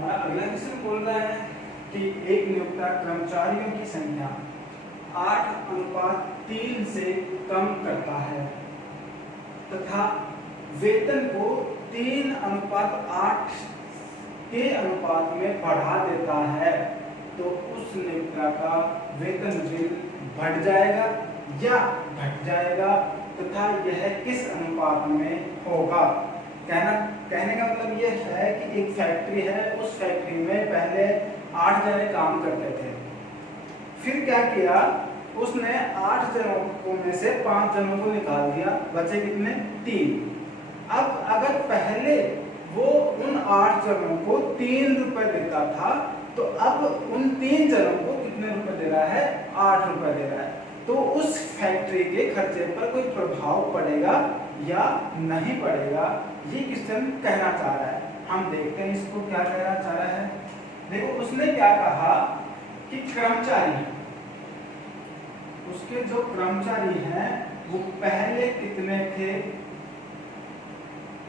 हमारा अगला क्वेश्चन बोल रहा है कि एक नियोक्ता कर्मचारियों की संख्या 8:3 से कम करता है तथा वेतन को 3:8 के अनुपात में बढ़ा देता है, तो उस नियोक्ता का वेतन बिल बढ़ जाएगा या घट जाएगा तथा यह किस अनुपात में होगा। कहने का मतलब यह है कि एक फैक्ट्री है, उस फैक्ट्री में पहले 8 जने काम करते थे, फिर क्या किया उसने 8 जनों में से 5 जनों को निकाल दिया, बचे कितने 3। अब अगर पहले वो उन 8 जनों को 3 रुपए देता था तो अब उन 3 जनों को कितने रुपए दे रहा है 8 रुपए दे रहा है, तो उस फैक्ट्री के खर्चे पर कोई प्रभाव पड़ेगा या नहीं पड़ेगा, ये क्वेश्चन कहना चाह रहा है। हम देखते हैं इसको क्या कहना चाह रहा है। देखो उसने क्या कहा कि कर्मचारी, उसके जो कर्मचारी हैं वो पहले कितने थे,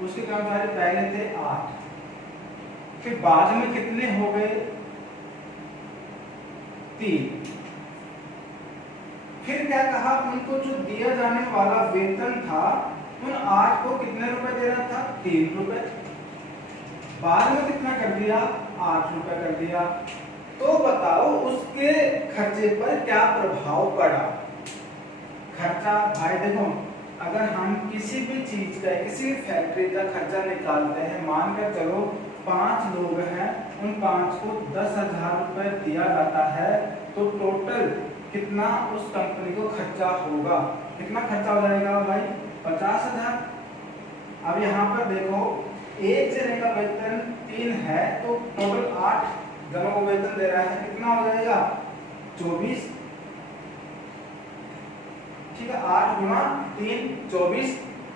उसके कर्मचारी पहले थे 8, फिर बाद में कितने हो गए 3, फिर क्या कहा उनको जो दिया जाने वाला वेतन था उन 8 को कितने रुपए देना था 3 रुपए, बाद में कितना कर दिया 8 रुपए कर दिया। तो बताओ उसके खर्चे पर क्या प्रभाव पड़ा। खर्चा भाई देखो, अगर हम किसी भी चीज का किसी भी फैक्ट्री का खर्चा निकालते हैं, मानकर चलो 5 लोग हैं, उन 5 को 10,000 रुपए दिया जाता है, तो टोटल कितना उस कंपनी को खर्चा होगा, कितना खर्चा हो जाएगा भाई 50,000। अब यहाँ पर देखो एक जने का वेतन 3 है तो टोटल 8 जनों को वेतन दे रहा है, कितना हो जाएगा 24, ठीक है 8 गुना 3 24।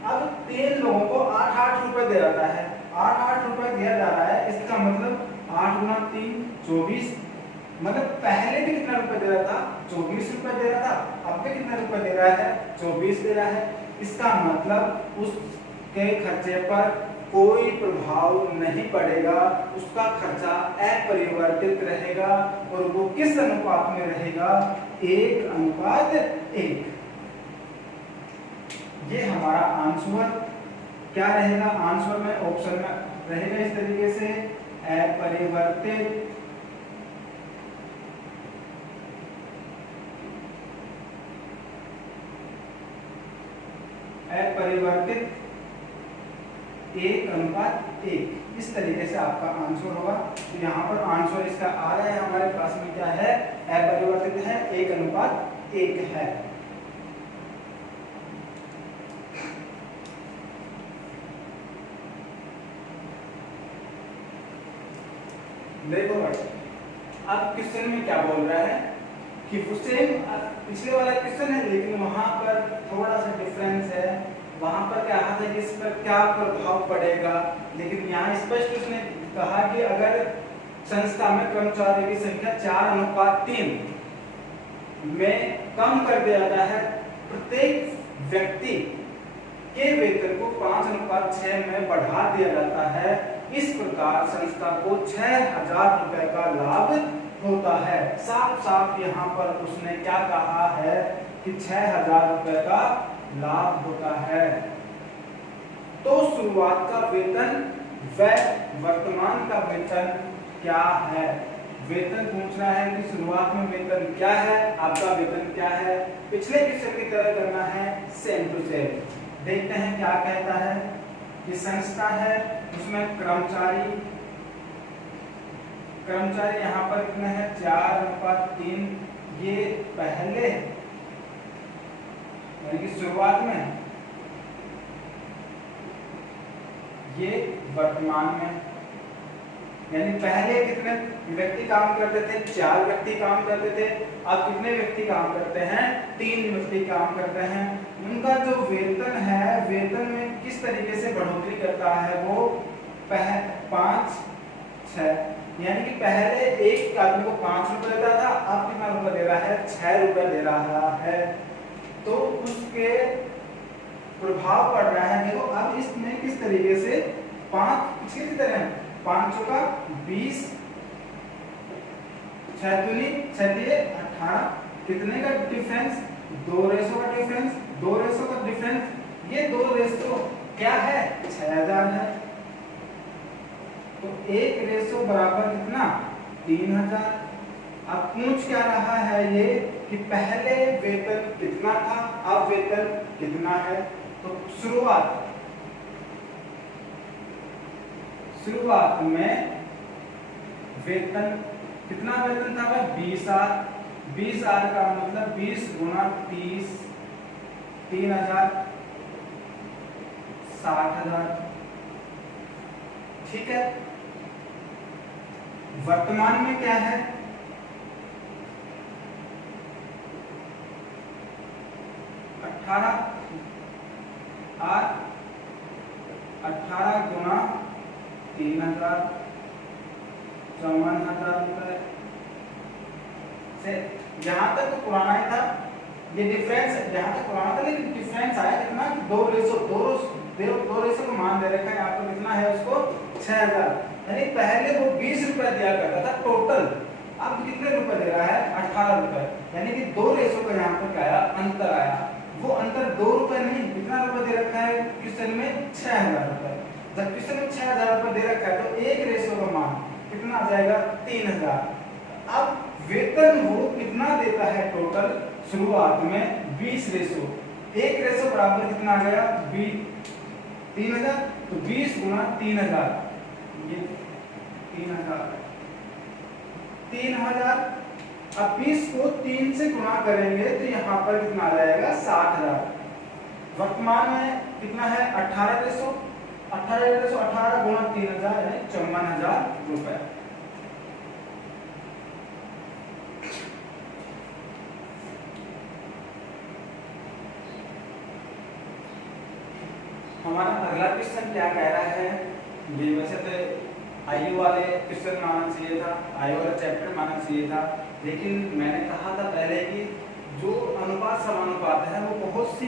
अब 3 लोगों को 8-8 रुपए दे रहा है, 8-8 रुपए दिया जा रहा है, इसका मतलब 8 गुना 3 24, मतलब पहले भी कितना रुपए दे रहा था 24 रुपए दे रहा था, अब भी कितना रुपए दे रहा है 24 दे रहा है। इसका मतलब उसके खर्चे पर कोई प्रभाव नहीं पड़ेगा, उसका खर्चा अपरिवर्तित रहेगा और वो किस अनुपात में रहेगा 1:1। ये हमारा आंसर क्या रहेगा, आंसर में ऑप्शन में रहेगा इस तरीके से अपरिवर्तित अपरिवर्तित 1:1, इस तरीके से आपका आंसर होगा। तो यहाँ पर आंसर इसका आ रहा है हमारे पास में क्या है अपरिवर्तित है 1:1 है। देखो भाई अब क्वेश्चन में क्या बोल रहा है कि सेम पिछले वाला क्वेश्चन है लेकिन वहां पर थोड़ा सा डिफरेंस है। वहां पर क्या था कि इस पर क्या प्रभाव पड़ेगा, लेकिन यहाँ स्पष्ट उसने कहा कि अगर संस्था में कर्मचारियों की संख्या 4:3 में कम कर दिया जाता है, प्रत्येक व्यक्ति के वेतन को 5:6 में बढ़ा दिया जाता है, इस प्रकार संस्था को 6,000 रुपए का लाभ होता है। साफ साफ यहाँ पर उसने क्या कहा है कि 6,000 रुपए का लाभ होता है। तो शुरुआत का वेतन व वर्तमान का वेतन क्या है, वेतन पूछ रहा है कि शुरुआत में वेतन क्या है, आपका वेतन क्या है। पिछले क्वेश्चन की तरह करना है सेम टू सेम। देखते हैं क्या कहता है कि संस्था है उसमें कर्मचारी यहाँ पर कितने हैं 4:3, ये पहले यानी कि शुरुआत में, ये वर्तमान में, यानी पहले कितने व्यक्ति काम करते थे 4 व्यक्ति काम करते थे, अब कितने व्यक्ति काम करते हैं 3 व्यक्ति काम करते हैं। उनका जो वेतन है, वेतन में किस तरीके से बढ़ोतरी करता है वो 5-6, यानी कि पहले एक आदमी को 5 रुपए देता था, अब कितना रुपए दे रहा है 6 रुपए दे रहा है, तो उसके प्रभाव पड़ रहा है। देखो अब इसमें किस तरीके से 5 पिछले की तरह 5 का 20, 6 दूनी 18, कितने का डिफरेंस? 2 रेशो का डिफरेंस। 2 रेशो का डिफरेंस, ये 2 रेशो क्या है? 6000 है। तो 1 रेशो बराबर कितना? 3000। अब पूछ क्या रहा है ये कि पहले वेतन कितना था, अब वेतन कितना है। तो शुरुआत में वेतन कितना वेतन था भाई? 20,000। 20,000 का मतलब 20 गुना 30, 3000, 60,000। ठीक है। वर्तमान में क्या है? 18 गुना 3000, 54,000 रुपए से। यहाँ तक तो पुराना ही था, ये डिफरेंस यहाँ तक पुराना था, लेकिन डिफरेंस आया कितना? 2 रेशो को मान दे रखा है यहाँ पर, कितना है उसको? 6000। यानी पहले वो 20 रुपए दिया करता था टोटल, अब कितने रुपए दे रहा है? 18 रुपए। यानी कि 2 रेशो का यहाँ पर क्या आया? अंतर आया। वो अंतर 2 रुपए नहीं, कितना रुपए दे रखा है क्वेश्चन में? 6000 रुपए। जब क्वेश्चन में 6000 रुपए दे रखा है तो 1 रेशो का मान कितना आ जाएगा? 3000। अब वेतन वो कितना देता है टोटल? शुरुआत में 20 रेशो, 1 रेशो बराबर कितना आ गया? 3000। तो 20 गुना 3000, ये 3000। अब 20 को 3 से गुना करेंगे तो यहाँ पर कितना आ जाएगा? 60,000। वर्तमान में कितना है? 18 रेशो। 18 गुना 3000 यानी 54,000 रुपए। हमारा अगला क्वेश्चन क्या कह रहा है? ये वैसे तो आयु वाले क्वेश्चन मानना चाहिए था, आयु वाला चैप्टर मानना चाहिए था, लेकिन मैंने कहा था पहले कि जो अनुपात समानुपात है वो बहुत सी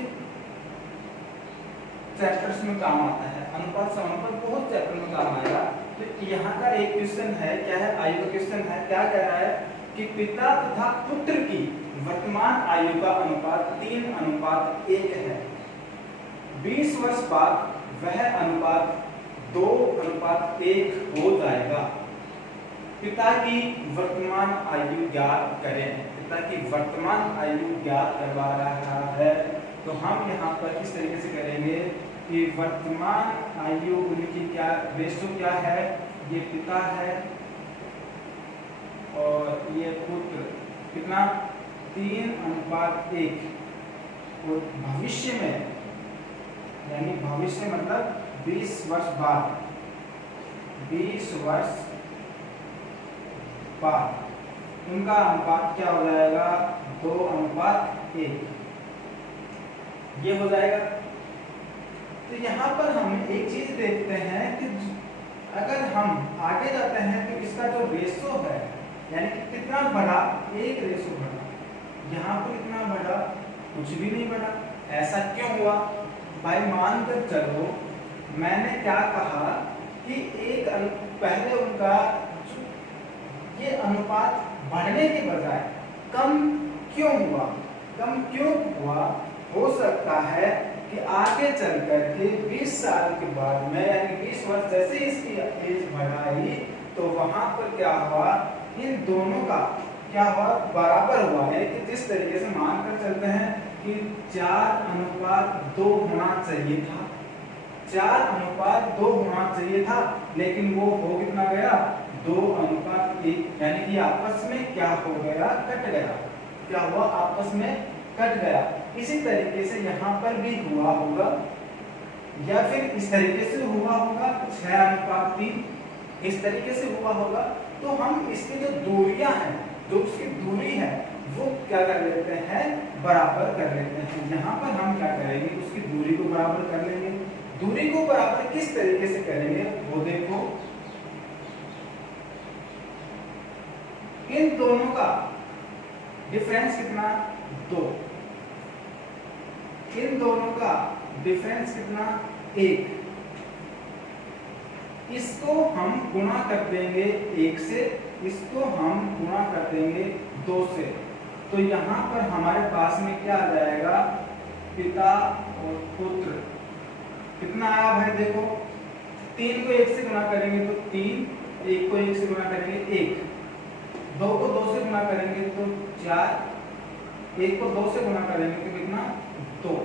चैप्टर्स में काम आता है। अनुपात समानुपात बहुत चैप्टर में काम आएगा। तो यहाँ का एक क्वेश्चन है, क्या है? आयु का क्वेश्चन है। क्या कह रहा है कि पिता तथा पुत्र की वर्तमान आयु का अनुपात 3:1 है। 20 वर्ष बाद वह अनुपात 2:1 हो जाएगा। पिता की वर्तमान आयु ज्ञात करें। पिता की वर्तमान आयु ज्ञात करवा रहा है, तो हम यहाँ पर किस तरीके से करेंगे कि वर्तमान आयु उनकी क्या रेशो क्या है? ये पिता है और ये पुत्र, कितना? 3:1। और भविष्य में, यानी भविष्य मतलब 20 वर्ष बाद, 20 वर्ष बाद उनका अनुपात क्या हो जाएगा? 2:1 ये हो जाएगा। तो यहाँ पर हम एक चीज देखते हैं कि अगर हम आगे जाते हैं तो इसका जो रेशो है, यानी कि कितना बढ़ा? 1 रेशो बढ़ा। यहाँ पर कितना बढ़ा? कुछ भी नहीं बढ़ा। ऐसा क्यों हुआ भाई? मानकर चलो मैंने क्या कहा कि पहले उनका ये अनुपात बढ़ने के बजाय कम क्यों हुआ? कम क्यों हुआ? हो सकता है कि आगे चल करके 20 साल के बाद में, यानी 20 वर्ष जैसे इसकी एज बढ़ाई तो वहां पर क्या हुआ? इन दोनों का क्या हुआ? बराबर हुआ। यानी कि जिस तरीके से मानकर चलते हैं कि 4:2 होना चाहिए था, 4:2 होना चाहिए था, लेकिन वो हो कितना गया? 2:1। यानी कि आपस में क्या हो गया? कट गया। क्या हुआ? आपस में कट गया। इसी तरीके से यहाँ पर भी हुआ होगा, या फिर इस तरीके से हुआ होगा 6:3, इस तरीके से हुआ होगा। तो हम इसकी जो दूरियां हैं, जो उसकी दूरी है, वो क्या कर लेते हैं? बराबर कर लेते हैं। यहाँ पर हम क्या करेंगे? उसकी दूरी को बराबर कर लेंगे। दूरी को बराबर किस तरीके से करेंगे वो देखो। इन दोनों का डिफरेंस कितना? 2। इन दोनों का डिफरेंस कितना? 1। इसको हम गुणा कर देंगे 1 से, इसको हम गुणा कर देंगे 2 से, तो यहाँ पर हमारे पास में क्या आ जाएगा, पिता और पुत्र। कितना आया भाई देखो, 3 को 1 से गुणा करेंगे तो 3, 1 को 1 से गुणा करेंगे 1, 2 को 2 से गुणा करेंगे तो 4, 1 को 2 से गुणा करेंगे तो कितना, 2।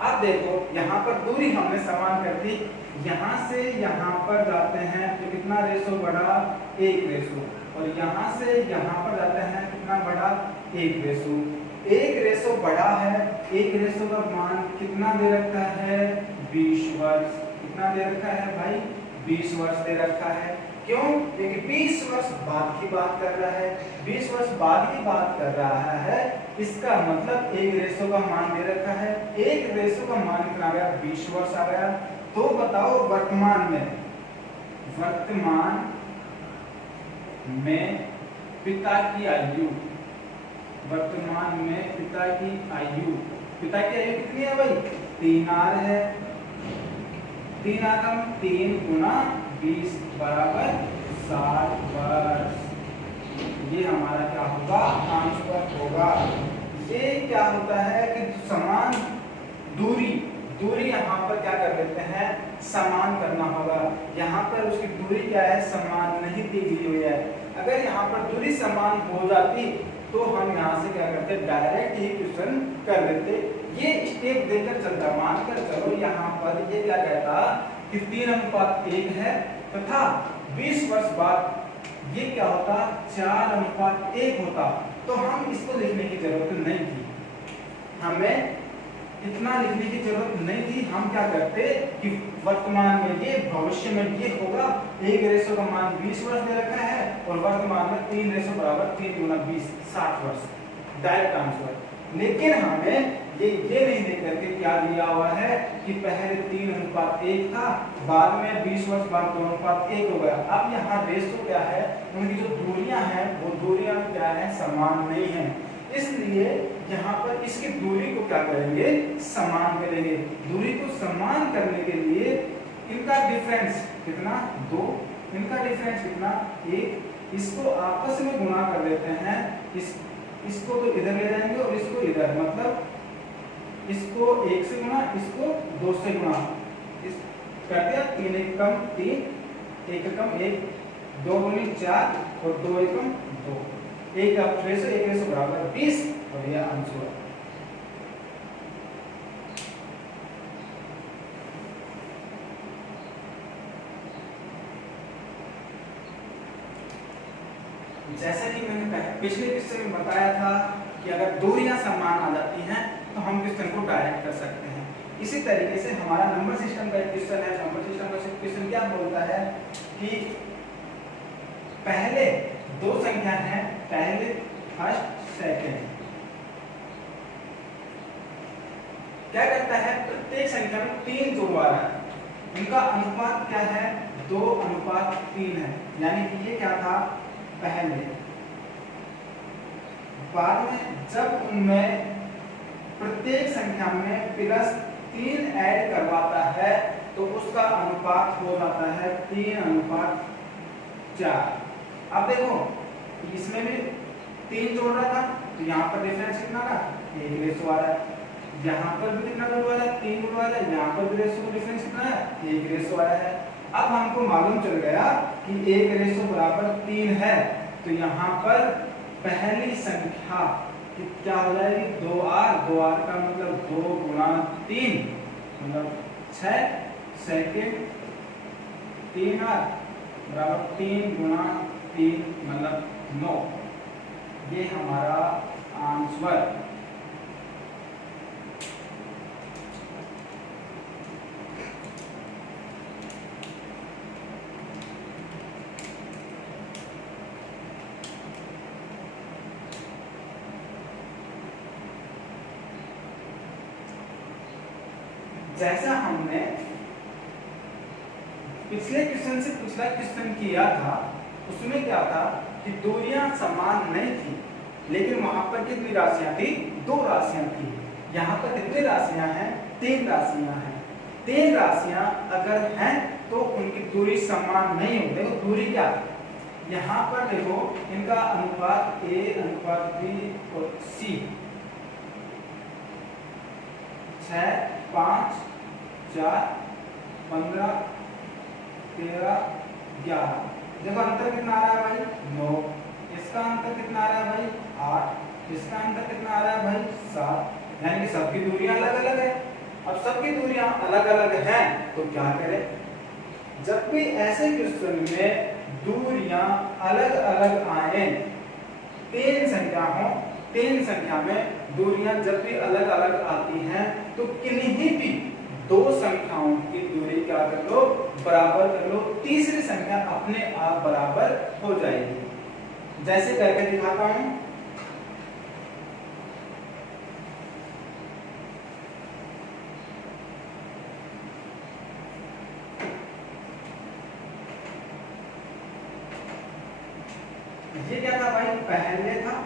अब देखो यहाँ पर दूरी हमने समान कर दी, यहाँ से यहाँ पर जाते हैं तो कितना रेशो बढ़ा, 1 रेशो, और यहाँ से यहाँ पर जाते हैं कितना बढ़ा, 1 रेशो। 1 रेशो बढ़ा है, 1 रेशो का मान कितना दे रखा है, 20 वर्ष। कितना दे रखा है भाई, 20 वर्ष दे रखा है। क्यों? क्योंकि 20 वर्ष बाद की बात कर रहा है, 20 वर्ष बाद की बात कर रहा है, इसका मतलब 1 रेशो का मान दे रखा है, 1 रेशो का मान कितना आ गया, 20 वर्ष आ गया। तो बताओ वर्तमान में पिता की आयु, वर्तमान में पिता की आयु कितनी है भाई, 3R है, 3R 3 गुना 20 बराबर 60 वर्ष। ये हमारा क्या होगा, आंसर होगा। ये क्या होता है कि समान दूरी यहाँ पर क्या कर देते हैं, समान करना होगा। यहाँ पर उसकी दूरी क्या है, समान नहीं दी गई हुई है। अगर यहाँ पर दूरी समान हो जाती तो हम यहाँ से क्या करते, डायरेक्ट ही क्वेश्चन कर देते। ये स्टेप देकर चलता, मानकर चलो यहाँ पर ये क्या कहता कि 3:1 है, तथा 20 वर्ष बाद ये क्या होता, 4:1 होता। तो हम इसको लिखने की जरूरत नहीं थी, हमें इतना लिखने की जरूरत नहीं थी। हम क्या करते कि वर्तमान में ये, भविष्य में ये होगा, 1 रेशो का मान 20 वर्ष दे रखा है, और वर्तमान में 3 रेशो बराबर 3 गुना 20 60 वर्ष, डायरेक्ट आंसर। लेकिन हमें ये नहीं दे करके क्या दिया हुआ है कि पहले 3:1 था, बाद में 20 वर्ष बाद 2:1 हो गया। अब यहाँ रेशो क्या है, उनकी जो दूरियां हैं वो दूरियां क्या है, समान नहीं है, इसलिए यहाँ पर इसकी दूरी को क्या करेंगे, समान करेंगे। दूरी को समान करने के लिए इनका डिफरेंस कितना, 2, इनका डिफरेंस कितना, 1, इसको आपस में गुणा कर देते हैं, इसको तो इधर ले जाएंगे और इसको इधर, मतलब इसको 1 से गुणा, इसको 2 से गुणा, इस कर दिया, 3 एकम 3, 1 एकम 1, 2 गुनी 4 और 2 एकम 2, 1 रेशो बराबर 20, और यह आंसर। जैसा कि मैंने पिछले क्वेश्चन में बताया था कि अगर दूरियां समान आ जाती हैं तो हम क्वेश्चन को डायरेक्ट कर सकते हैं। इसी तरीके से हमारा नंबर सिस्टम का एक क्वेश्चन है। नंबर सिस्टम का क्वेश्चन क्या बोलता है कि पहले 2 संख्या हैं, पहले फर्स्ट सेकंड, क्या करता है, प्रत्येक संख्या में 3 जुड़वा रहा है, उनका अनुपात क्या है, 2:3 है। यानी कि ये क्या था, पहले, बाद में जब उनमें प्रत्येक संख्या में +3 ऐड करवाता है तो उसका अनुपात हो जाता है 3:4। अब देखो इसमें भी 3 जोड़ रहा था, तो यहाँ पर डिफरेंस कितना था, 1 रेशो आ रहा है। यहाँ पर भी कितना जुड़वा रहा है, 3 जुड़वा रहा है, यहाँ पर भी रेशो का डिफरेंस कितना है, 1 रेशो आया है। अब हमको मालूम चल गया कि 1 रेशो बराबर 3 है, तो यहाँ पर पहली संख्या क्या हो जाएगी, 2R, 2R का मतलब 2 गुणा 3 मतलब 6, सेकेंड 3R बराबर 3 गुणा 3 मतलब 9। ये हमारा आंसर। जैसा हमने पिछले क्वेश्चन से पिछला क्वेश्चन किया था, उसमें क्या था कि दूरियां समान नहीं थी, लेकिन वहां पर कितनी राशियां थी, 2 राशियां थी। यहाँ पर कितनी राशियां हैं, 3 राशियां हैं। 3 राशियां अगर हैं तो उनकी दूरी समान नहीं होगी। देखो दूरी क्या, यहाँ पर देखो इनका अनुपात A अनुपात B और C 6 5 4 15 13 11। देखो अंतर कितना आ रहा है भाई 9, इसका अंतर कितना आ रहा है भाई 8, इसका अंतर कितना आ रहा है भाई 7, यानी कि सबकी दूरियां अलग अलग है। अब सबकी दूरियां अलग अलग हैं तो क्या करें, जब भी ऐसे क्वेश्चन में दूरियां अलग अलग आए, तीन संख्या हो, तीन संख्या में दूरियां जब भी अलग अलग आती हैं तो किन्हीं भी दो संख्याओं की दूरी क्या कर लो, बराबर कर लो, तीसरी संख्या अपने आप बराबर हो जाएगी। जैसे करके दिखाता हूं, ये क्या था भाई पहले था,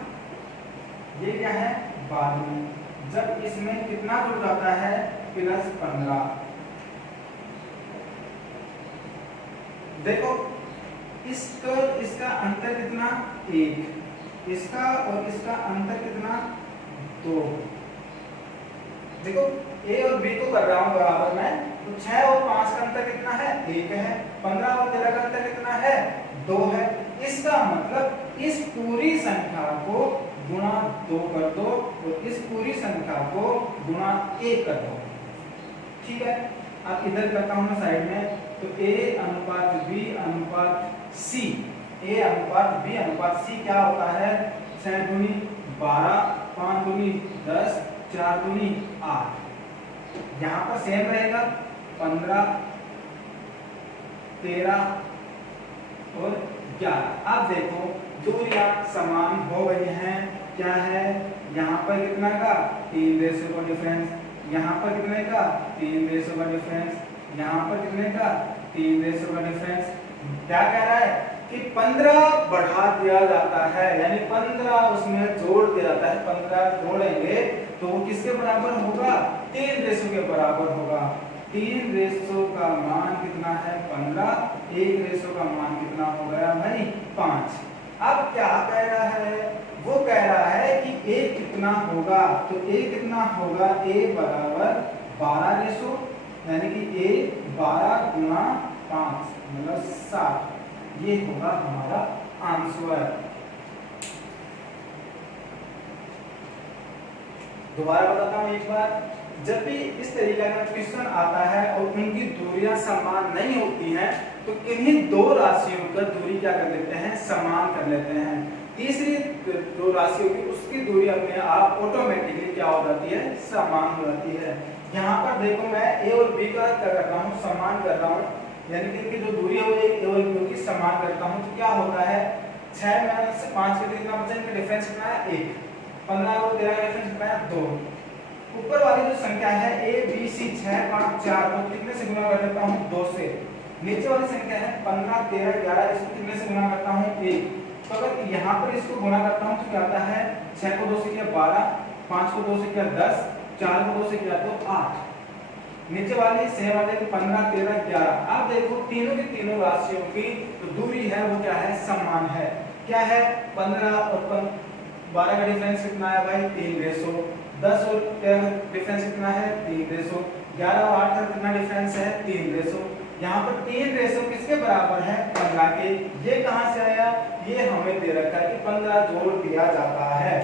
ये क्या है बाद में। जब इसमें कितना जुड़ जाता है +15। देखो इसका अंतर कितना 1, इसका और इसका अंतर कितना 2। देखो A और B को कर रहा हूं बराबर में, तो 6 और 5 का अंतर कितना है 1 है, 15 और 13 का अंतर कितना है 2 है। इसका मतलब इस पूरी संख्या को गुणा 2 कर दो और इस पूरी संख्या को गुणा 1 कर दो, ठीक है। अब इधर करता हूं मैं साइड में, तो A अनुपात B अनुपात C, A अनुपात B अनुपात C क्या होता है 6 दूनी 12, 5 दूनी 10, 4 दूनी 8। यहाँ पर सेम रहेगा 15, 13 और 11। अब देखो दूरियां समान हो गई हैं, क्या है यहाँ पर कितना का 3 रेशो का डिफरेंस, यहाँ पर कितने का 3 रेशो का डिफरेंस, यहाँ पर कितने का 3 रेशो का डिफरेंस। क्या कह रहा है कि 15 बढ़ा दिया जाता है, यानी 15 उसमें जोड़ दिया जाता है। 15 जोड़ेंगे तो वो किसके बराबर होगा 3 रेशो के बराबर होगा। 3 रेशो का मान कितना है 15, 1 रेशो का मान कितना हो गया भाई 5। अब क्या कह रहा है, वो कह रहा है कि A कितना होगा, तो A कितना होगा A बराबर 12 रेशो, यानी कि A 12 गुना 5 मतलब 7। ये होगा हमारा आंसर। दोबारा बताता हूं एक बार, जब भी इस तरीके का क्वेश्चन आता है और उनकी दूरियां समान नहीं होती हैं तो किन्हीं दो राशियों का दूरी क्या कर लेते हैं समान कर लेते हैं। तीसरी दो राशियों की उसकी दूरी अपने आप ऑटोमेटिकली क्या हो जाती है समान हो जाती है। यहाँ पर देखो मैं A और B का क्या कर रहा हूँ समान कर रहा हूँ, यानी कि इनकी जो दूरी है वो A और B की समान करता हूँ। तो क्या होता है 6 में से 5 के कितना बचा, इनका डिफरेंस कितना है 1, 15 और 13 का डिफरेंस कितना है 2। ऊपर वाली जो संख्या है A B C 6 5 4 को कितने से गुणा कर देता हूँ 2 से। नीचे वाली संख्या है 15 13 11, इसको कितने से गुणा करता हूँ 1। तो अगर यहाँ पर इसको गुणा करता हूँ तो क्या आता है 6 को 2 से किया 12, 5 को 2 से किया 10, 4 को 2 से किया तो 8। नीचे वाली सेम वाले 15 13 11। अब देखो तीनों की तीनों राशियों की तो दूरी है वो क्या है समान है। क्या है 15 और 12 का डिफरेंस कितना है भाई 3 रेशो, 10 और 13 का डिफरेंस कितना है 3 रेशो, 11 और 8 का कितना डिफरेंस है 3 रेशो। यहाँ पर 3 रेशो किसके बराबर है 15 के। ये कहाँ से आया, ये हमें दे रखा है कि 15 जोड़ दिया जाता है।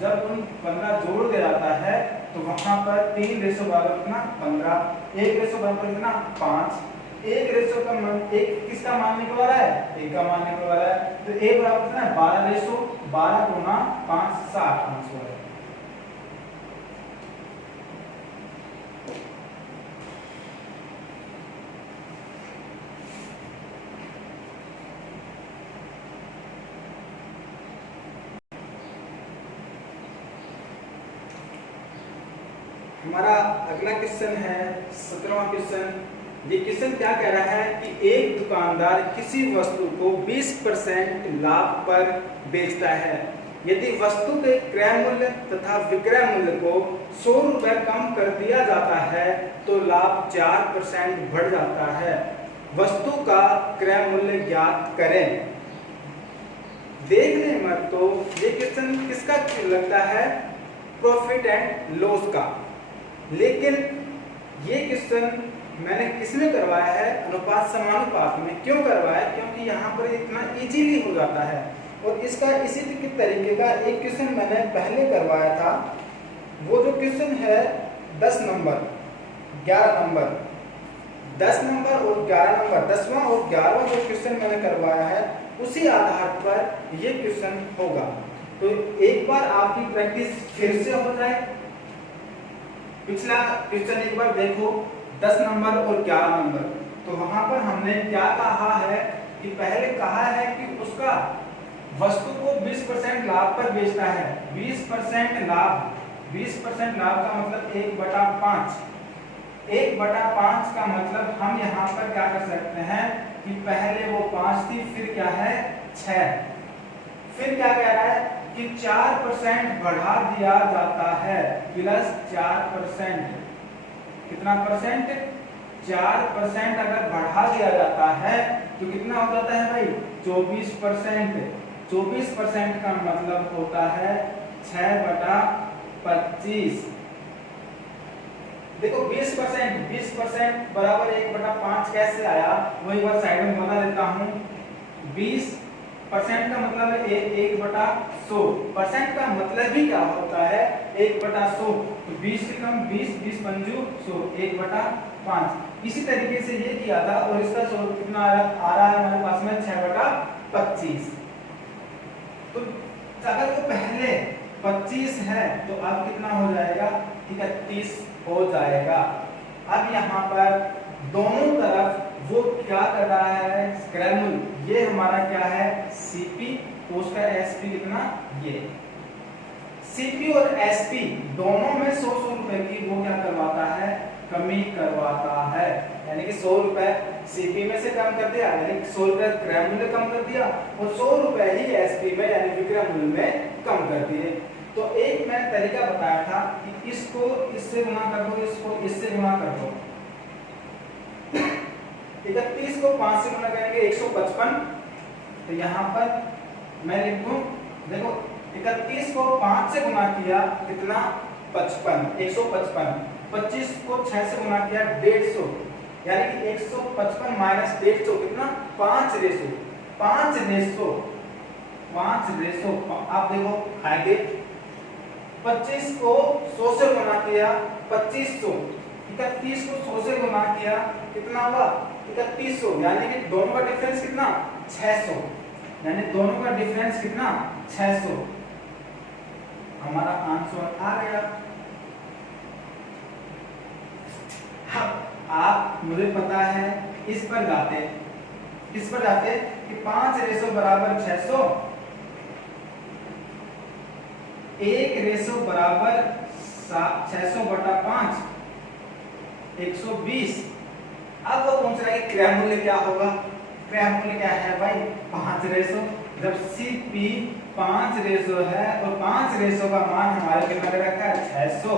जब उन 15 जोड़ दिया जाता है तो वहां पर 3 रेशो बराबर कितना 15, 1 रेशो बराबर कितना 5। 1 रेशो का मान 1 किसका मान निकल रहा है 1 का मान निकल रहा है, तो A बराबर कितना है 12 रेशो, 12 गुना 5 60 आंसर है। हमारा अगला क्वेश्चन है 17वां क्वेश्चन। ये क्वेश्चन क्या कह रहा है कि एक दुकानदार किसी वस्तु को 20% लाभ पर बेचता है। यदि वस्तु के क्रय मूल्य तथा विक्रय मूल्य को 100 रुपए कम कर दिया जाता है तो लाभ 4% बढ़ जाता है। वस्तु का क्रय मूल्य ज्ञात करें। देखने मत तो ये क्वेश्चन किसका लगता है, प्रॉफिट एंड लॉस का, लेकिन ये क्वेश्चन मैंने किसमें करवाया है, अनुपात समानुपात में। क्यों करवाया, क्योंकि यहाँ पर इतना इजीली हो जाता है। और इसका इसी तरीके का एक क्वेश्चन मैंने पहले करवाया था, वो जो क्वेश्चन है 10 नंबर 11 नंबर 10 नंबर और 11 नंबर 10वां और 11वां जो क्वेश्चन मैंने करवाया है, उसी आधार पर ये क्वेश्चन होगा। तो एक बार आपकी प्रैक्टिस फिर से हो जाए, पिछला क्वेश्चन एक बार देखो 10 नंबर और 11 नंबर। तो वहां पर हमने क्या कहा है कि पहले कहा है कि उसका वस्तु को 20% लाभ पर बेचता है। 20% लाभ, 20% लाभ का मतलब 1/5। 1/5 का मतलब हम यहाँ पर क्या कर सकते हैं कि पहले वो 5 थी, फिर क्या है 6, फिर क्या कह रहा है कि 4% बढ़ा दिया जाता है, प्लस 4%। कितना परसेंट, 4% अगर बढ़ा दिया जाता है तो कितना हो जाता है भाई, 24%। 24% का मतलब होता है 6/25। देखो 20% बराबर 1/5 कैसे आया, वो एक बार साइड में बता देता हूँ। 20% का मतलब है 1/100। परसेंट का मतलब भी क्या होता है, 1/100। तो 20 से कम 20, 20 पंजू 100, 1/5। इसी तरीके से ये किया था और इसका स्वरूप कितना आ रहा है हमारे पास में 6/25। तो अगर वो पहले 25 है तो अब कितना हो जाएगा, 31 हो जाएगा। अब यहाँ पर दोनों तरफ वो क्या कर रहा है, क्रय मूल्य, ये हमारा क्या है सीपी, उसका एसपी कितना, ये सीपी और एसपी दोनों में 100 रुपए की वो क्या करवाता है, कमी करवाता है। यानी कि 100 रुपए सीपी में से कम कर दिया, यानी 100 रुपए क्रय मूल्य कम कर दिया, और 100 रुपए ही एसपी में यानी विक्रय मूल्य में कम कर दिए। तो एक मैं तरीका बताया था कि इसको इससे गुना कर दो, इसको इससे गुना कर दो। 31 को 5 से गुना करेंगे 155। तो यहाँ पर मैं लिखूं, देखो 31 को 5 से गुना किया कितना, 55, 155। 25 को 6 से गुना किया 150, यानी कि 155 माइनस 150 कितना, 5 रेशो। 5 रेशो आप देखो आगे 25 को 100 से गुना किया 2500। 31 को 100 से गुना किया कितना हुआ, 3100। यानी कि दोनों का डिफरेंस कितना, 600। यानी दोनों का डिफरेंस कितना, 600। हमारा आंसर आ गया। आप मुझे पता है इस पर जाते, किस पर जाते कि 5 रेशो बराबर 600, 1 रेशो बराबर 600/5, 120। अब वो पूछ रहा है कि क्रय मूल्य क्या होगा। क्रय मूल्य क्या है भाई, 5 रेशो। जब सीपी 5 रेशो है और 5 रेशो का मान हमारे कितना दे रखा है, 600,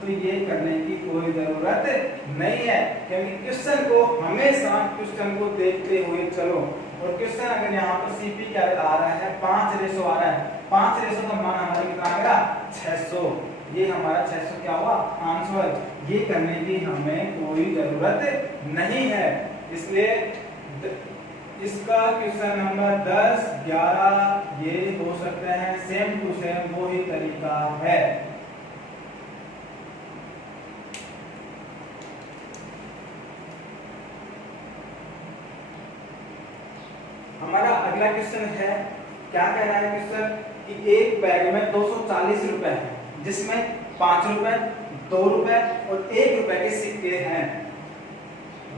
तो ये करने की कोई जरूरत नहीं है, क्योंकि क्वेश्चन को हमेशा क्वेश्चन को देखते हुए चलो। और क्वेश्चन अगर यहाँ पर सीपी क्या आ रहा है, 5 रेशो आ रहा है, 5 रेशो का मान हमारे कितना आएगा, 600। ये हमारा 600 क्या हुआ, आंसर। ये करने की हमें कोई जरूरत नहीं है। इसलिए इसका क्वेश्चन नंबर 10, 11 ये हो सकते हैं, सेम टू सेम वो ही तरीका है। हमारा अगला क्वेश्चन है, क्या कह रहा है क्वेश्चन कि एक बैग में 240 रुपए है, जिसमें 5 रुपए, 2 रुपए और 1 रुपए के सिक्के हैं,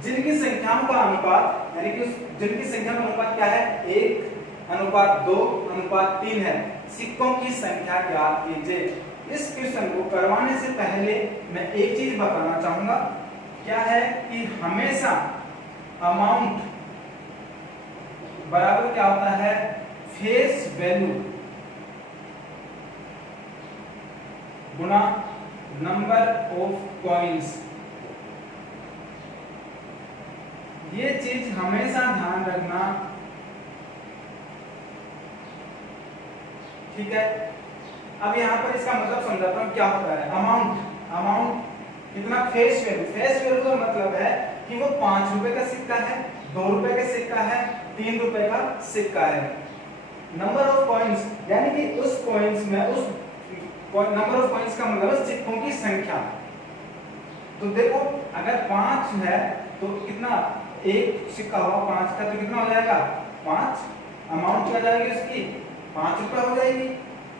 जिनकी संख्याओं का अनुपात, यानी कि जिनकी संख्या का अनुपात क्या है, 1:2:3 है। सिक्कों की संख्या ज्ञात कीजिए। इस क्वेश्चन को करवाने से पहले मैं एक चीज बताना चाहूंगा, क्या है कि हमेशा अमाउंट बराबर क्या होता है, face value Guna number of coins ये चीज हमेशा ध्यान रखना, ठीक है। अब यहाँ पर इसका मतलब समझाता हूँ क्या होता है। अमाउंट कितना, फेस वैल्यू। फेस वैल्यू का मतलब है कि वो 5 रुपए का सिक्का है, 2 रुपए का सिक्का है, 3 रुपए का सिक्का है। नंबर ऑफ कॉइन्स यानी कि उस कॉइन्स में, उस नंबर ऑफ कॉइन्स का मतलब है सिक्कों की संख्या। तो देखो अगर 5 है तो कितना, एक सिक्का हुआ 5 का, तो कितना हो जाएगा 5, अमाउंट क्या जाएगी उसकी 5 रुपए हो जाएगी।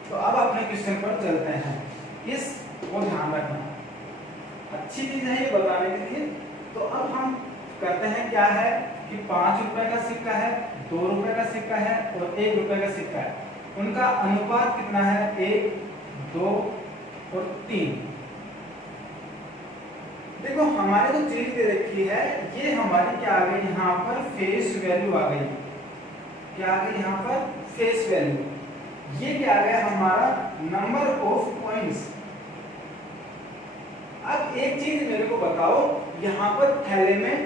तो अब अपने क्वेश्चन पर चलते हैं, इसको ध्यान रखना, अच्छी चीज है ये बताने के लिए। तो अब हम करते हैं क्या है कि 5 रुपए का सिक्का है, 2 रुपए का सिक्का है और 1 रुपए का सिक्का है, उनका अनुपात कितना है, 1, 2 और 3। देखो हमारे जो चीज दे रखी है ये हमारी क्या आ गई, यहाँ पर फेस वैल्यू आ गई। क्या आ गई यहाँ पर, फेस वैल्यू। ये क्या आ गया हमारा, नंबर ऑफ कॉइन्स। अब एक चीज मेरे को बताओ, यहाँ पर थैले में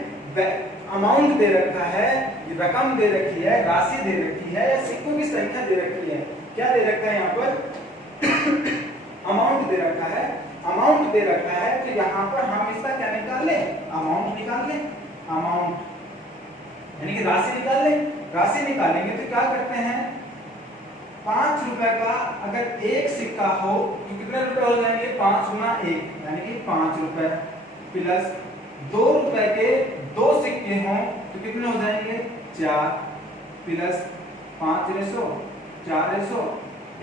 अमाउंट दे रखा है, रकम दे रखी है, राशि दे रखी है, या सिक्कों की संख्या दे रखी है। क्या दे रखा है यहाँ पर अमाउंट दे रखा है। अमाउंट दे रखा है तो यहाँ पर हम इसका क्या निकाल लें, अमाउंट निकाल लें। अमाउंट यानी कि राशि निकाल लें। राशि निकालेंगे तो क्या करते हैं, 5 रुपए का अगर एक सिक्का हो तो कितने रुपए हो जाएंगे, 5 गुना 1 यानी कि 5 रुपए, प्लस 2 रुपए के 2 सिक्के हों तो कितने हो जाएंगे 4, प्लस 5 रेशो 4 रेशो,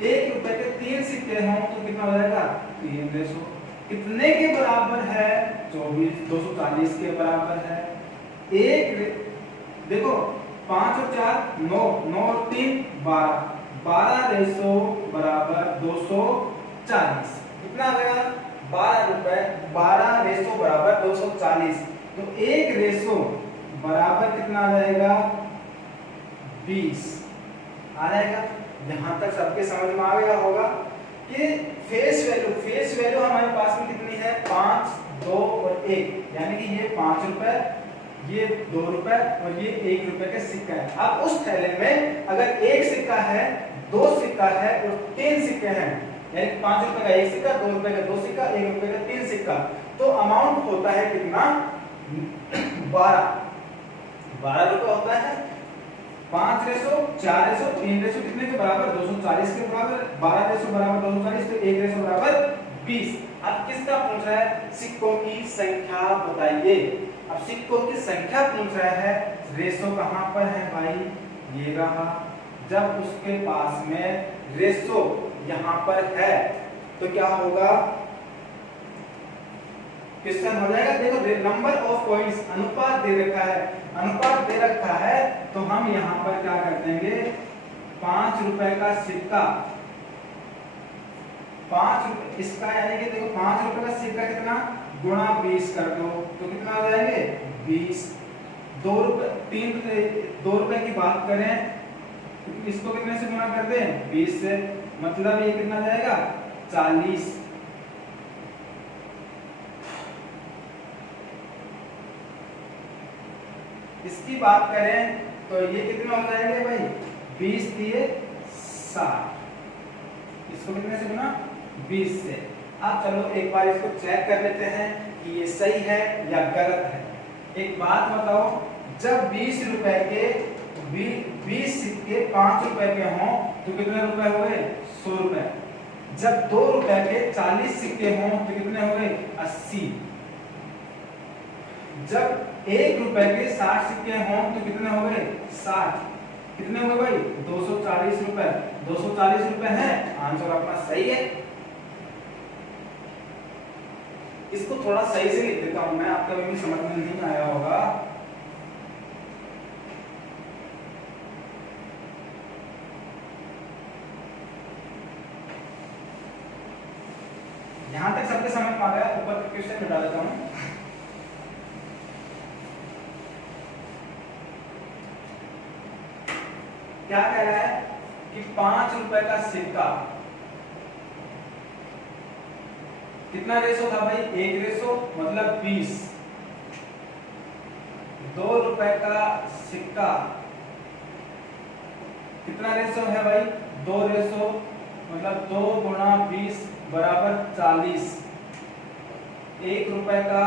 1 रुपए के 3 सिक्के हों तो कितना हो जाएगा 3 रेशो। कितने के बराबर है, 24, 240 के बराबर है। एक देखो 5 और 4 9, 9 और 3 12, 12 रेशो बराबर 240। कितना आ गया 12 रुपए, 12 रेशो बराबर 240। तो 1 रेशो बराबर कितना आ जाएगा 20 आ जाएगा। यहाँ तक सबके समझ में आ गया होगा कि फेस वैल्यू हमारे पास में कितनी है, 5, 2 और 1 यानी कि ये 5 रुपए, ये 2 रुपए और ये 1 रुपए का सिक्का है। अब उस थैले में अगर एक सिक्का है, 2 सिक्का है और 3 सिक्के हैं, यानी 5 रुपए का 1 सिक्का, 2 रुपए का 2 सिक्का, 1 रुपए का 3 सिक्का, तो अमाउंट होता है कितना 12 रुपए होता है। 5 रेशो 4 रेशो 3 रेशो कितने के बराबर, 240 के बराबर। 12 रेशो बराबर 240 तो 1 रेशो बराबर 20। अब किसका पूछ रहा है, सिक्कों की संख्या बताइए। अब सिक्कों की संख्या पूछ रहा है, रेशो कहाँ पर है भाई, ये रहा। जब उसके पास में रेशो यहाँ पर है तो क्या होगा, क्वेश्चन हो जाएगा। देखो नंबर ऑफ कॉइन्स, अनुपात दे रखा है, अनुपात दे रखा है तो हम यहाँ पर क्या कर देंगे, 5 रुपए का सिक्का, 5 रुपए इसका, यानी कि देखो 5 रुपए का सिक्का कितना गुणा 20 कर दो तो कितना आ जाएंगे 20। 2 रुपए की बात करें, इसको कितने से गुणा कर दें 20 से, मतलब ये कितना जाएगा 40। इसकी बात करें तो ये कितना हो जाएंगे भाई 20 दिए 60, इसको कितने से गुना 20 से। अब चलो एक बार इसको चेक कर लेते हैं कि ये सही है या गलत है। एक बात बताओ, जब 20 रुपए के 20 सिक्के 5 रुपए के हों तो कितने रुपए हुए 100 रुपए। जब 2 रुपए के 40 सिक्के हों तो कितने हुए 80। जब 1 रुपए के 60 सिक्के हों तो कितने हो गए 60। कितने हुए भाई 240 रुपए। 240 रुपए है, आंसर अपना सही है। इसको थोड़ा सही से लिख देता हूं मैं, आपका भी समझ में नहीं आया होगा। यहां तक सबके समझ में आ गया, ऊपर क्वेश्चन मिटा देता हूं। क्या कह रहा है कि 5 रुपए का सिक्का कितना रेशो था भाई 1 रेशो, मतलब 20। ₹2 का सिक्का कितना रेशो है भाई? 2 रेशो, मतलब 2 गुणा 20 बराबर 40। ₹1 का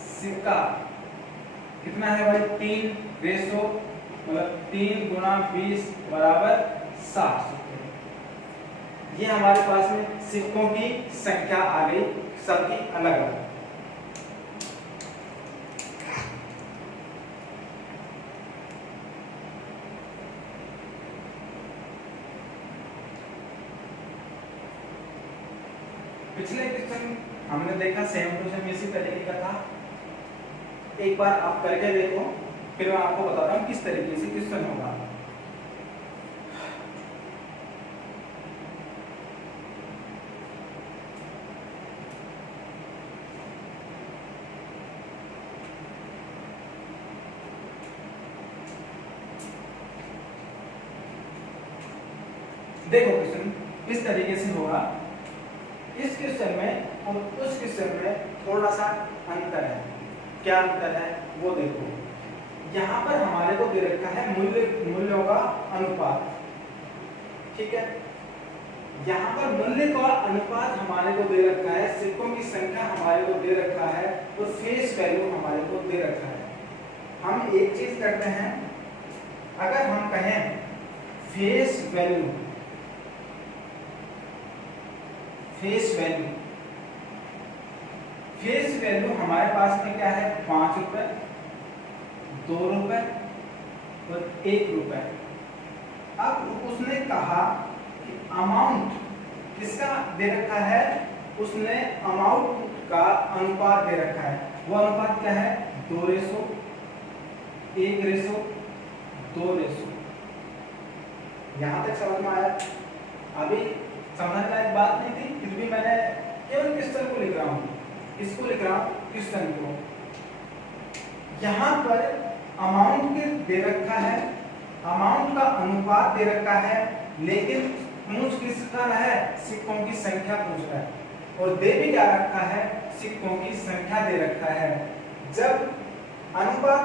सिक्का कितना है भाई? 3 रेशो, मतलब 3 गुणा 20 बराबर 60। ये हमारे पास में सिक्कों की संख्या आ गई, सबकी अलग अलग। पिछले क्वेश्चन हमने देखा सेम टू सेम इसी तरीके का था। एक बार आप करके देखो, फिर मैं आपको बताता हूँ किस तरीके से क्वेश्चन होगा। देखो क्वेश्चन इस तरीके से होगा। इस क्वेश्चन में और उस क्वेश्चन में थोड़ा सा अंतर है। क्या अंतर है वो देखो। यहाँ पर हमारे को दे रखा है मूल्यों का अनुपात, ठीक है। यहाँ पर मूल्य का अनुपात हमारे को दे रखा है, सिक्कों की संख्या हमारे को दे रखा है, और फेस वैल्यू हमारे को दे रखा है। हम एक चीज करते हैं, अगर हम कहें फेस वैल्यू, फेस वैल्यू हमारे पास में क्या है? ₹5, ₹2 और ₹1। अब उसने कहा कि अमाउंट किसका दे रखा है? उसने अमाउंट का अनुपात दे रखा है। वो अनुपात क्या है? 2 रेशो, 1 रेशो, 2 रेशो। यहां तक समझ में आया? अभी समझ लायक बात नहीं थी, फिर भी मैंने केवल क्वेश्चन को लिख रहा हूँ, इसको लिख रहा हूँ क्वेश्चन को। यहाँ पर अमाउंट के दे रखा है, अमाउंट का अनुपात दे रखा है, लेकिन पूछ किसका है? सिक्कों की संख्या पूछ रहा है, और दे भी क्या रखा है? सिक्कों की संख्या दे रखा है। जब अनुपात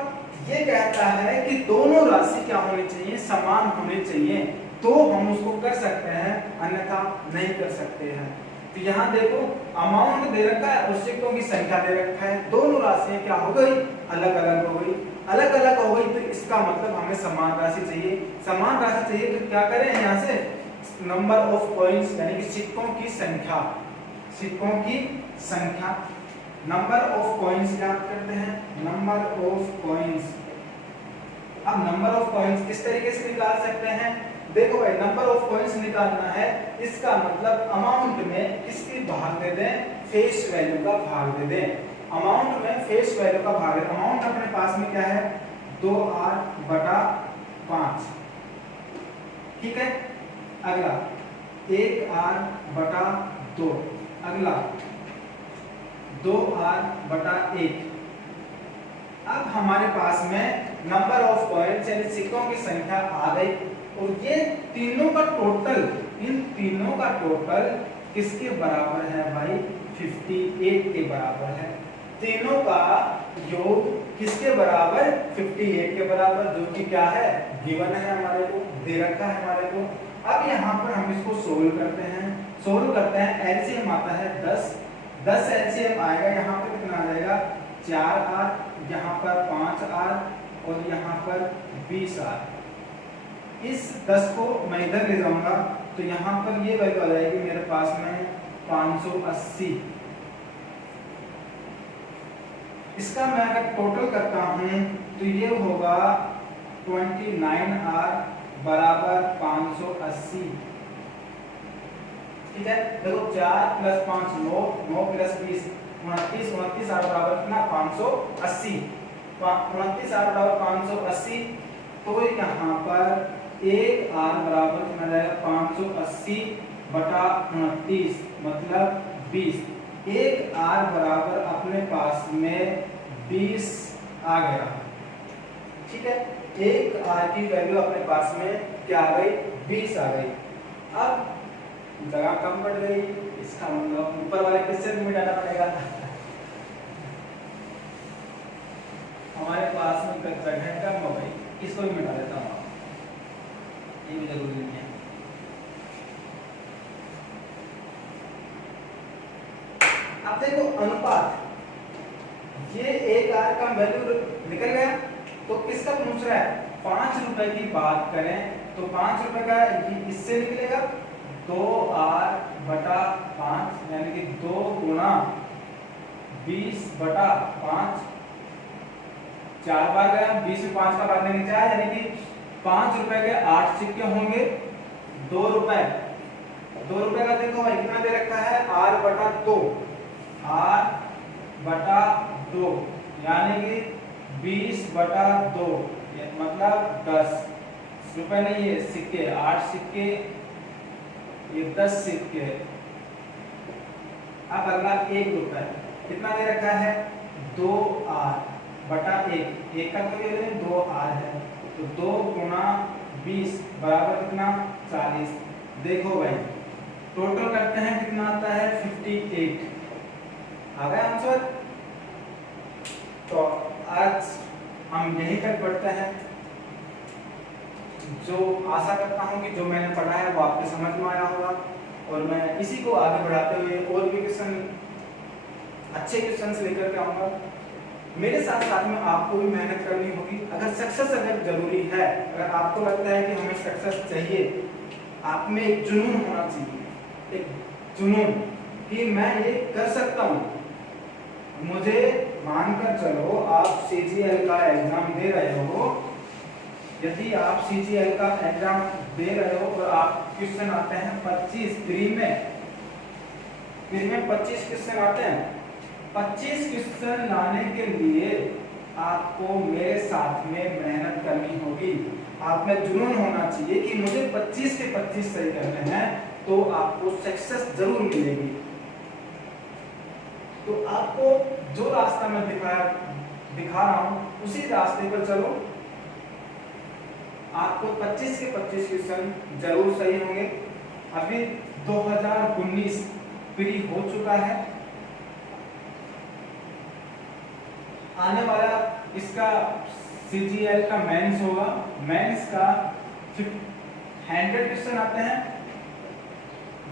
ये कहता है कि दोनों राशि क्या होनी चाहिए? समान होनी चाहिए, तो हम उसको कर सकते हैं, अन्यथा नहीं कर सकते हैं। तो यहाँ देखो अमाउंट दे रखा है और सिक्कों की संख्या दे रखा है, दोनों राशियां क्या हो गई? अलग अलग हो गई। अलग अलग हो गई तो इसका मतलब हमें समान राशि चाहिए। समान राशि चाहिए तो क्या करें? यहाँ से नंबर ऑफ कॉइन्स यानी कि सिक्कों की संख्या, सिक्कों की संख्या, नंबर ऑफ कॉइन्स याद करते हैं, नंबर ऑफ कॉइन्स। अब नंबर ऑफ कॉइन्स किस तरीके से निकाल सकते हैं? देखो भाई, नंबर ऑफ कॉइन्स निकालना है, इसका मतलब अमाउंट में किसकी भाग दे दें? फेस वैल्यू का भाग दे दें। अमाउंट में फेस वैल्यू का भाग है। अमाउंट अपने पास में क्या है? 2r/5, ठीक है। अगला 1r/2, अगला 2r/1। अब हमारे पास में नंबर ऑफ कॉइन्स यानी सिक्कों की संख्या आ गई, और ये तीनों का टोटल, इन तीनों का टोटल किसके बराबर है भाई? 58 के बराबर है। तीनों का योग किसके बराबर? 58 के बराबर, जो कि क्या है? गिवन है, हमारे को दे रखा है हमारे को। अब यहाँ पर हम इसको सोल्व करते हैं। सोल्व करते हैं, एलसीएम आता है 10 एलसीएम आएगा। यहाँ पर कितना आ जाएगा? 4r, यहाँ पर 5r और यहाँ पर 20r। इस 10 को मैं इधर ले जाऊंगा तो यहाँ पर ये वैल्यू आ जाएगी मेरे पास में 580। इसका मैं अगर टोटल करता हूँ तो ये होगा 29r बराबर 580, ठीक है। देखो 4 + 5 9, 9 + 20 29, 29r बराबर कितना? 580। 29r बराबर 580, तो यहाँ पर 1r बराबर कितना जाएगा? 580/29 मतलब 20। 1r बराबर अपने पास में 20 आ गया, ठीक है। 1r की वैल्यू अपने पास में क्या आ गई? 20 आ गई। अब जगह कम बढ़ गई, इसका मतलब ऊपर वाले क्वेश्चन में जाना पड़ेगा। हमारे पास में गठन का मोबाइल, इसको भी मिटा देता हूँ, ये भी जरूरी नहीं है। अब देखो अनुपात, ये 1r का वैल्यू निकल गया, तो किसका पूछ रहा है? 5 रुपए की बात करें तो 5 रुपए का इससे निकलेगा 2r बटा 5, यानी कि 2 गुणा 20 बटा 5, 4 बार गया, 20 में 5 का बाद लेंगे 4, यानी कि 5 रुपए के 8 सिक्के होंगे, 2 रुपए। 2 रुपए का देखो भाई कितना दे रखा है? r बटा 2, r बटा 2, यानी कि 20 बटा 2, मतलब 10 रुपए नहीं, ये सिक्के, 8 सिक्के, ये 10 सिक्के। अब अगला 1 रुपए, कितना दे रखा है? 2r बटा 1, 1 का तो ये 2r है, तो 2 गुणा 20 बराबर कितना? 40। देखो भाई टोटल करते हैं कितना आता है? 58। आ गया आंसर। तो आज हम यहीं तक बढ़ते हैं। जो आशा करता हूं कि जो मैंने पढ़ा है वो आपको समझ में आया होगा, और मैं इसी को आगे बढ़ाते हुए और भी क्वेश्चन, अच्छे क्वेश्चंस लेकर के आऊंगा। मेरे साथ साथ में आपको भी मेहनत करनी होगी। अगर सक्सेस अगर जरूरी है, अगर आपको लगता है कि हमें सक्सेस चाहिए, आप में एक जुनून होना चाहिए, एक जुनून कि मैं ये कर सकता हूँ। मुझे मानकर चलो आप CGL का एग्जाम दे रहे हो, यदि आप CGL का एग्जाम दे रहे हो और आप क्वेश्चन आते हैं 25 प्री में 25 क्वेश्चन आते हैं, 25 क्वेश्चन लाने के लिए आपको मेरे साथ में मेहनत करनी होगी। आप में जुनून होना चाहिए कि मुझे 25 के 25 सही करने हैं, तो आपको सक्सेस जरूर मिलेगी। तो आपको जो रास्ता मैं दिखा रहा हूं उसी रास्ते पर चलो, आपको 25 के 25 क्वेश्चन जरूर सही होंगे। अभी 2019 प्री हो चुका है, आने वाला इसका CGL का मेंस होगा। मेंस का 100 क्वेश्चन आते हैं,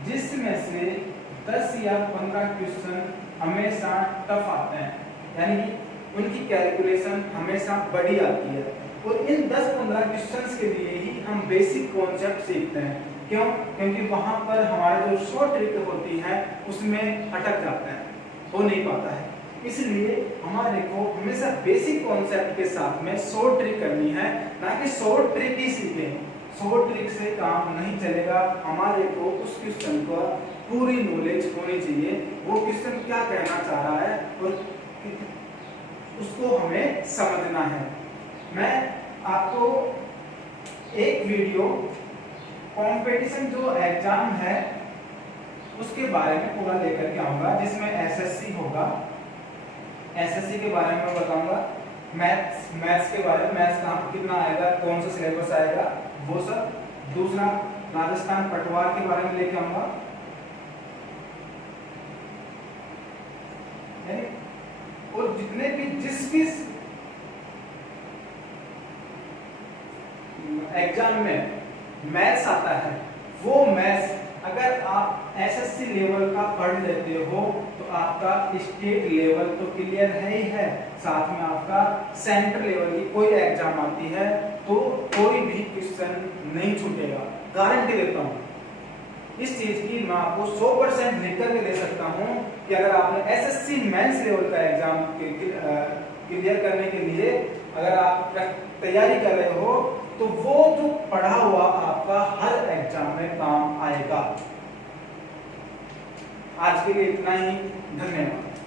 जिसमें से 10 या 15 क्वेश्चन हमेशा टफ आते हैं, यानी कि उनकी कैलकुलेशन हमेशा बड़ी आती है, और इन 10-15 क्वेश्चंस के लिए ही हम बेसिक कॉन्सेप्ट सीखते हैं। क्यों? क्योंकि वहां पर हमारे जो शॉर्ट ट्रिक होती है उसमें अटक जाते हैं, हो नहीं पाता है। इसलिए हमारे को हमेशा बेसिक कॉन्सेप्ट के साथ में शॉर्ट ट्रिक करनी है, ना कि शॉर्ट ट्रिक ही सीखें। शॉर्ट ट्रिक से काम नहीं चलेगा। हमारे को उस क्वेश्चन का पूरी नॉलेज होनी चाहिए, वो क्वेश्चन क्या कहना चाह रहा है और उसको हमें समझना है। मैं आपको एक वीडियो कंपटीशन जो एग्जाम है उसके बारे में पूरा लेकर के आऊंगा, जिसमें SSC होगा। SSC के बारे में बताऊंगा, मैथ्स के बारे में, मैथ्स कहाँ कितना आएगा, कौन सा सिलेबस आएगा, वो सब। दूसरा राजस्थान पटवार के बारे में लेके आऊंगा, और जितने भी जिस भी एग्जाम में मैथ्स आता है, वो मैथ्स अगर आप SSC लेवल का पढ़ लेते हो तो आपका स्टेट लेवल तो क्लियर है ही है, साथ में आपका सेंटर लेवल की कोई एग्जाम आती है तो कोई भी क्वेश्चन नहीं छूटेगा, गारंटी देता हूँ। इस चीज की मैं आपको 100% लिख करके दे सकता हूँ कि अगर आपने SSC मेंस लेवल का एग्जाम क्लियर करने के लिए अगर आप तैयारी कर रहे हो तो वो जो पढ़ा हुआ आपका हर एग्जाम में काम आएगा। आज के लिए इतना ही, धन्यवाद।